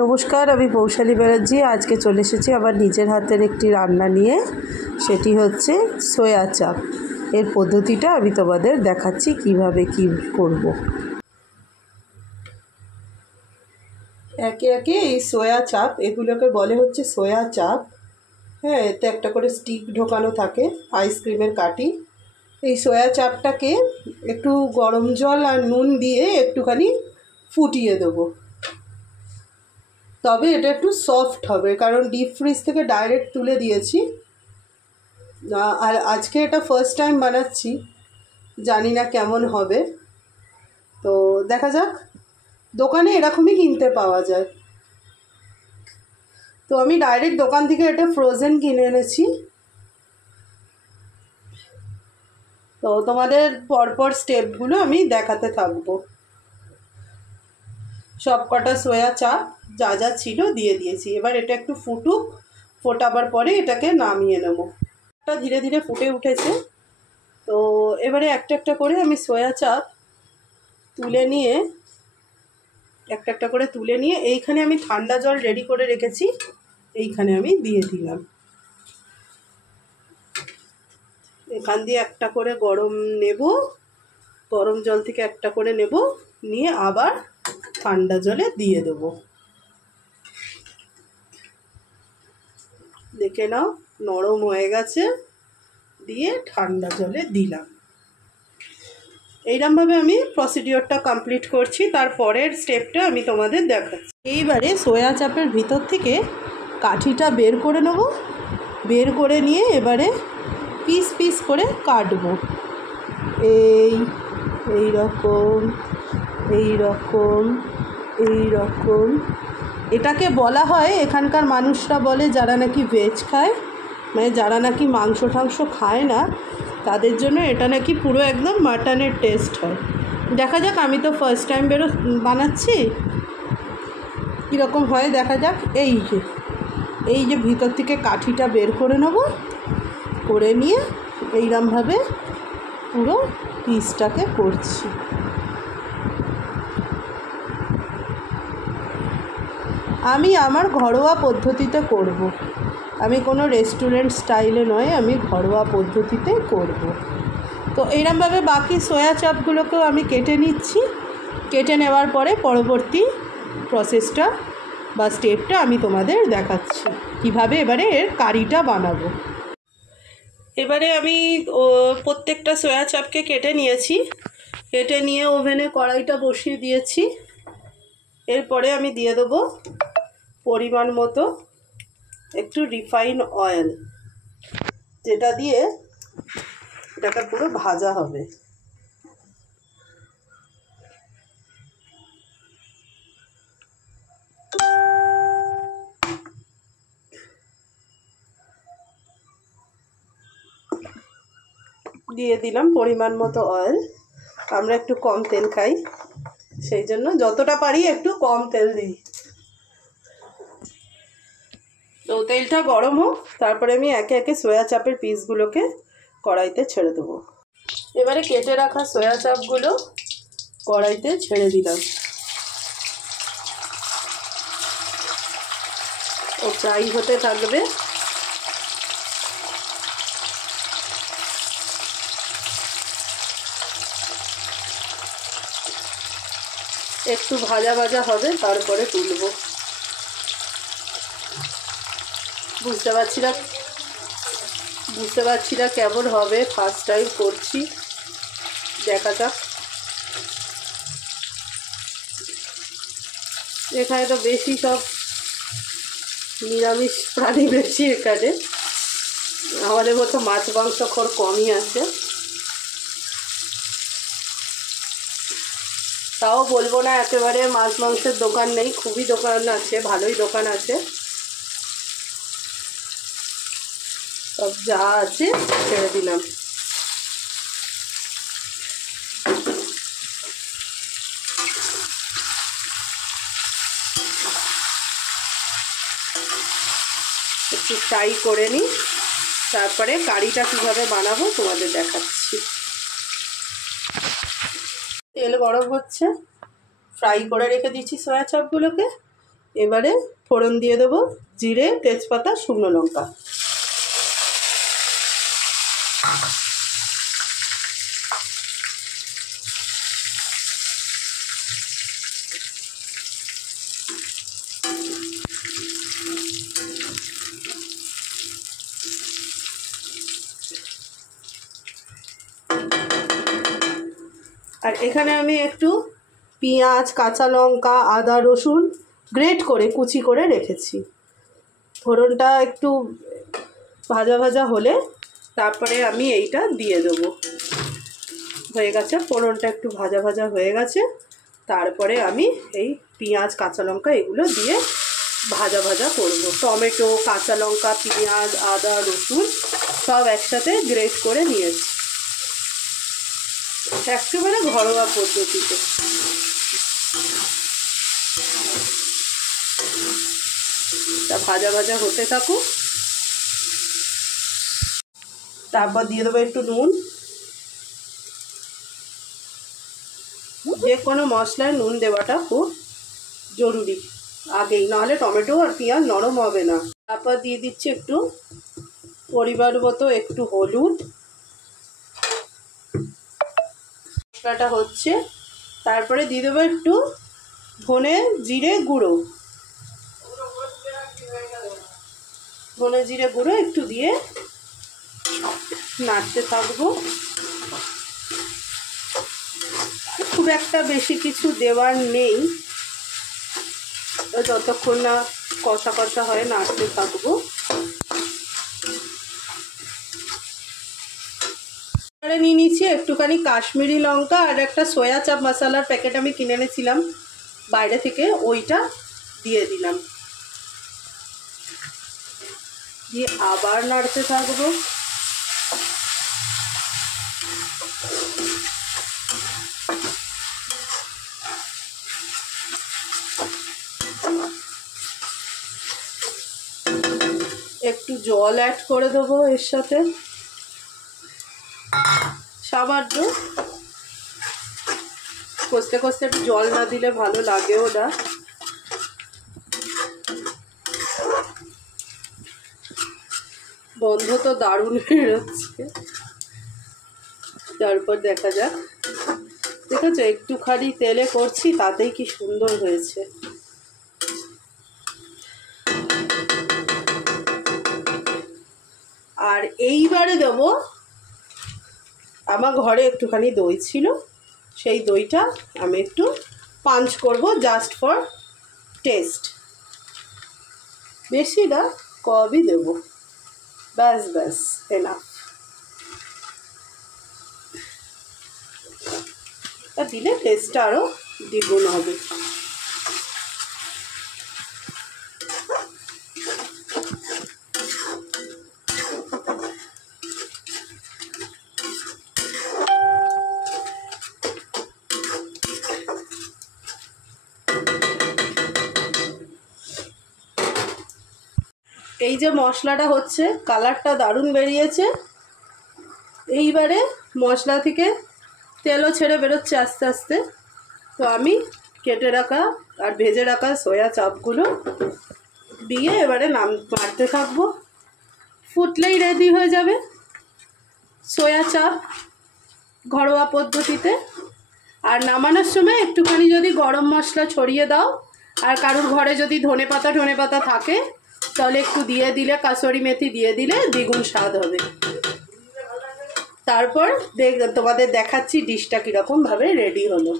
নমস্কার, আমি পৌশালী ব্যানার্জি। আজকে চলে এসেছি আমার নিজের হাতের একটি রান্না নিয়ে। সেটি হচ্ছে সয়া চাপ। এর পদ্ধতিটা আমি তোমাদের দেখাচ্ছি কিভাবে কি করব। একে একে এই সয়া চাপ, এগুলোকে বলে হচ্ছে সয়া চাপ। হ্যাঁ, এতে একটা করে স্টিক ঢোকানো থাকে, আইসক্রিমের কাঠি। এই সয়া চাপটাকে একটু গরম জল আর নুন দিয়ে একটুখানি ফুটিয়ে দেবো, তবে এটা একটু সফট হবে, কারণ ডিপ ফ্রিজ থেকে ডাইরেক্ট তুলে দিয়েছি। আর আজকে এটা ফার্স্ট টাইম বানাচ্ছি, জানি না কেমন হবে, তো দেখা যাক। দোকানে এরকমই কিনতে পাওয়া যায়, তো আমি ডাইরেক্ট দোকান থেকে এটা ফ্রোজেন কিনে এনেছি। তো তোমাদের পরপর স্টেপগুলো আমি দেখাতে থাকবো। সব কটা সয়া চাপ যা যা ছিল দিয়ে দিয়েছি। এবার এটা একটু ফুটুক, ফোটাবার পরে এটাকে নামিয়ে নেব। এটা ধীরে ধীরে ফুটে উঠেছে, তো এবারে একটা একটা করে আমি সয়া চাপ তুলে নিয়ে একটা একটা করে তুলে নিয়ে এইখানে আমি ঠান্ডা জল রেডি করে রেখেছি, এইখানে আমি দিয়ে দিলাম। এখান দিয়ে একটা করে গরম নেব, গরম জল থেকে একটা করে নেব, নিয়ে আবার ঠান্ডা জলে দিয়ে দেব। দেখে নাও, নরম হয়ে গেছে, দিয়ে ঠান্ডা জলে দিলাম। এইরকমভাবে আমি প্রসিডিওরটা কমপ্লিট করছি। তারপরের স্টেপটা আমি তোমাদের দেখাচ্ছি। এইবারে সয়া চাপের ভিতর থেকে কাঠিটা বের করে নেব। বের করে নিয়ে এবারে পিস পিস করে কাটবো। এই রকম এই রকম এই রকম। এটাকে বলা হয়, এখানকার মানুষরা বলে, যারা নাকি ভেজ খায়, মানে যারা নাকি মাংস টাংস খায় না, তাদের জন্য এটা নাকি পুরো একদম মাটনের টেস্ট হয়। দেখা যাক, আমি তো ফার্স্ট টাইম বানাচ্ছি, কীরকম হয় দেখা যাক। এই যে ভিতর থেকে কাঠিটা বের করে নেব, করে নিয়ে এইরকমভাবে পুরো পিসটাকে করছি। আমি আমার ঘরোয়া পদ্ধতিতে করব, আমি কোনো রেস্টুরেন্ট স্টাইলে নয়, আমি ঘরোয়া পদ্ধতিতে করব। তো এইরকমভাবে বাকি সয়া চাপগুলোকেও আমি কেটে নিচ্ছি। কেটে নেওয়ার পরে পরবর্তী প্রসেসটা বা স্টেপটা আমি তোমাদের দেখাচ্ছি কিভাবে এবারে এর কারিটা বানাবো। এবারে আমি প্রত্যেকটা সয়া চাপকে কেটে নিয়েছি। কেটে নিয়ে ওভেনে কড়াইটা বসিয়ে দিয়েছি। এরপরে আমি দিয়ে দেবো পরিমাণ মতো একটু রিফাইন অয়েল, যেটা দিয়ে এটাকে পুরো ভাজা হবে। দিয়ে দিলাম পরিমাণ মতো অয়েল। আমরা একটু কম তেল খাই, সেই জন্য যতটা পারি একটু কম তেল দিই। তো তেলটা গরম হোক, তারপরে আমি একে একে সয়া চাপের পিসগুলোকে কড়াইতে ছেড়ে দেবো। এবারে কেটে রাখা সয়া চাপগুলো কড়াইতে ছেড়ে দিলাম। ও ফ্রাই হতে থাকবে। একটু ভাজা ভাজা হবে, তারপরে তুলব। বুঝতে পারছি না কেমন হবে, ফার্স্ট টাইম করছি, দেখা যাক। এখানে তো বেশি সব নিরামিষ প্রাণী বেশি, এখানে আমাদের মতো মাছ মাংস খোর কমই আছে। তাও বলবো না একেবারে মাছ মাংসের দোকান নেই, খুবই দোকান আছে, ভালোই দোকান আছে। সব যা আছে ছেড়ে দিলাম। একটু ফ্রাই করে নিই, তারপরে কারিটা কীভাবে বানাবো তোমাদের দেখাচ্ছি। তেল গরম হচ্ছে, ফ্রাই করে রেখে দিচ্ছি সয়া চাপগুলোকে। এবারে ফোড়ন দিয়ে দেবো জিরে, তেজপাতা, শুকনো লঙ্কা। আর এখানে আমি একটু পেঁয়াজ, কাঁচা লঙ্কা, আদা, রসুন গ্রেট করে কুচি করে রেখেছি। ফোড়নটা একটু ভাজা ভাজা হলে তারপরে আমি এইটা দিয়ে দেবো। হয়ে গেছে, ফোড়নটা একটু ভাজা ভাজা হয়ে গেছে, তারপরে আমি এই পেঁয়াজ, কাঁচা লঙ্কা এগুলো দিয়ে ভাজা ভাজা করব। টমেটো, কাঁচা লঙ্কা, পেঁয়াজ, আদা, রসুন সব একসাথে গ্রেট করে নিয়েছি, একেবারে ঘরোয়া পদ্ধতিতে। তা ভাজা ভাজা হতে থাকুক, তারপর দিয়ে দেবো একটু নুন। যে কোনো মশলায় নুন দেওয়াটা খুব জরুরি আগেই, নাহলে টমেটো আর পেঁয়াজ নরম হবে না। তারপর দিয়ে দিচ্ছি একটু পরিমাণ মতো একটু হলুদ। মশলাটা হচ্ছে, তারপরে দিয়ে দেবো একটু ধনে জিরে গুঁড়ো। ধনে জিরে গুঁড়ো একটু দিয়ে নাড়তে থাকবো। খুব একটা বেশি কিছু দেওয়ার নেই, যতক্ষণ না কষা কষা হয় নাড়তে থাকবো। নিয়ে নিচ্ছি একটুখানি কাশ্মীরি লঙ্কা আর একটা সয়া চাপ মশলার প্যাকেট আমি কিনে এনেছিলাম বাইরে থেকে, ওইটা দিয়ে দিলাম। দিয়ে আবার নাড়তে থাকবো। একটু জল অ্যাড করে দেবো এর সাথে সামান্য। কষতে কষতে একটু জল না দিলে ভালো লাগেও না। গন্ধ তো দারুণ বেরোচ্ছে, তারপর দেখা যাক। দেখেছো একটুখানি তেলে করছি, তাতেই কি সুন্দর হয়েছে। আর এইবারে দেবো, আমার ঘরে একটুখানি দই ছিল, সেই দইটা আমি একটু পাঞ্চ করব জাস্ট ফর টেস্ট। বেশি না, কমই দেবো, ব্যাস ব্যাস এনাফ। দিলে টেস্টটা আরও দ্বিগুণ হবে। এই যে মশলাটা হচ্ছে, কালারটা দারুণ বেরিয়েছে। এইবারে মশলা থেকে তেলও ছেড়ে বেরোচ্ছে আস্তে আস্তে। তো আমি কেটে রাখা আর ভেজে রাখা সয়া চাপগুলো দিয়ে এবারে নাড়তে থাকবো। ফুটলেই রেডি হয়ে যাবে সয়া চাপ ঘরোয়া পদ্ধতিতে। আর নামানোর সময় একটুখানি যদি গরম মশলা ছড়িয়ে দাও, আর কারোর ঘরে যদি ধনেপাতা থাকে তাহলে একটু দিয়ে দিলে, কাসুরি মেথি দিয়ে দিলে দ্বিগুণ স্বাদ হবে। তারপর তোমাদের দেখাচ্ছি ডিশটা কীরকমভাবে রেডি হলো।